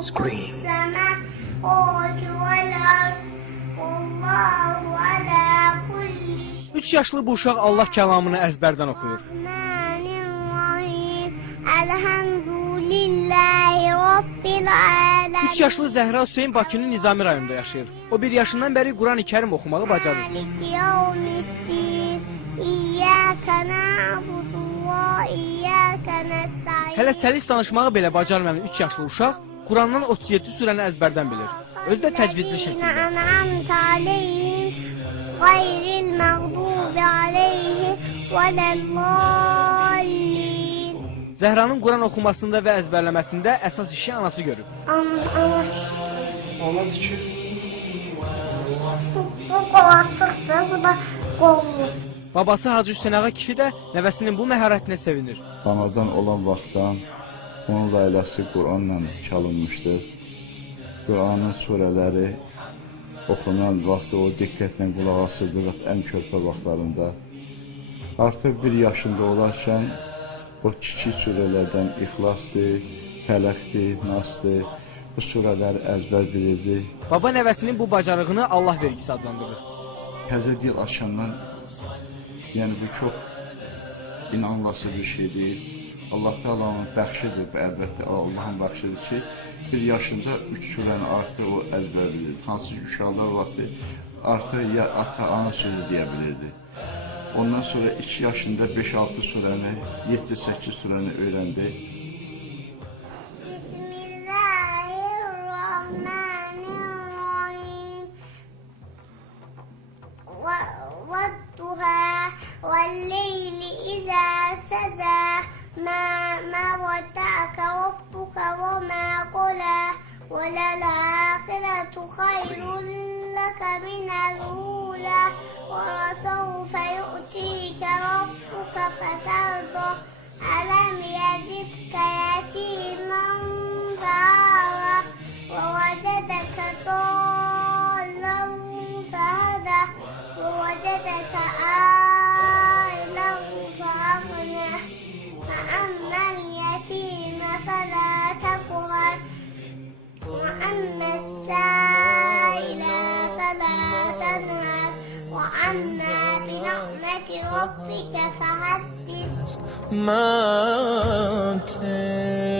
Scream. 3 yaşlı bu uşaq Allah kəlamını əzbərdən oxuyur. 3 yaşlı Zəhra Hüseyin Bakının Nizami rayonunda yaşayır. O 1 yaşından bəri Quran-ı Kərim oxumağı bacarır. Hələ səlis danışmağı belə bacarmayan 3 yaşlı uşaq Qurandan 37 surəni əzbərdən bilir. Özü də təcvidli şəkildə. Zəhranın Quran oxumasında və əzbərləməsində əsas işi anası görüb. Ana tikir. Bu qolacıqdır, bu da qollu. Babası Hacı Hüseyin Ağa kişi də nəvəsinin bu məharətinə sevinir. Anadan olan vaxtdan onun layləsi Quranla çalınmışdır. Quranın surələri oxunan vaxtı o diqqətlə qulaq asırdıq ən körpə vaxtlarında. Artıq 1 yaşında olarkən o kiçik surələrdən İxlasdır, Fələqdir, Nasdır, bu surələri əzbər bilirdi. Baba nəvəsinin bu bacarığını Allah vergisi adlandırır. Təzə dil açandan, yəni bu çox inanılası bir şey deyil. Allah Taala'nın bəxşidir, əlbəttə Allahın bəxşidir ki, 1 yaşında 3 surəni artıq o əzbər bilirdi. Hansı ki, uşaqlar vaxtı artıq ya ata, ana sözü deyə bilirdi. Ondan sonra 2 yaşında 5-6 surəni, 7-8 surəni öyrəndi. Bismillahirrahmanirrahim. Vadduha velleyli izâ səcə ma wada'aka rabbuka ve ma qala ve lel-âhiretu hayrun laka minel ûlâ ve lesawfe yu'tika rabbuka feterda alam yecidke yetimen fa'âva ve vecedeke dâllen fehedâ ve vecedeke âilen feaghnâ فأما اليتيم فلا تقهر وأما السائل فلا تنهر وأما بنعمة ربك فحدث. 3 yaşlı bu uşaq Allah kəlamını əzbərdən oxuyur. 3 yaşlı Zəhra Hüseyin Bakının Nizami rayonunda yaşayır. O 1 yaşından bəri Quran-ı Kərim oxumağı bacarır. Özü də təcvidli şəkildə. ما تلك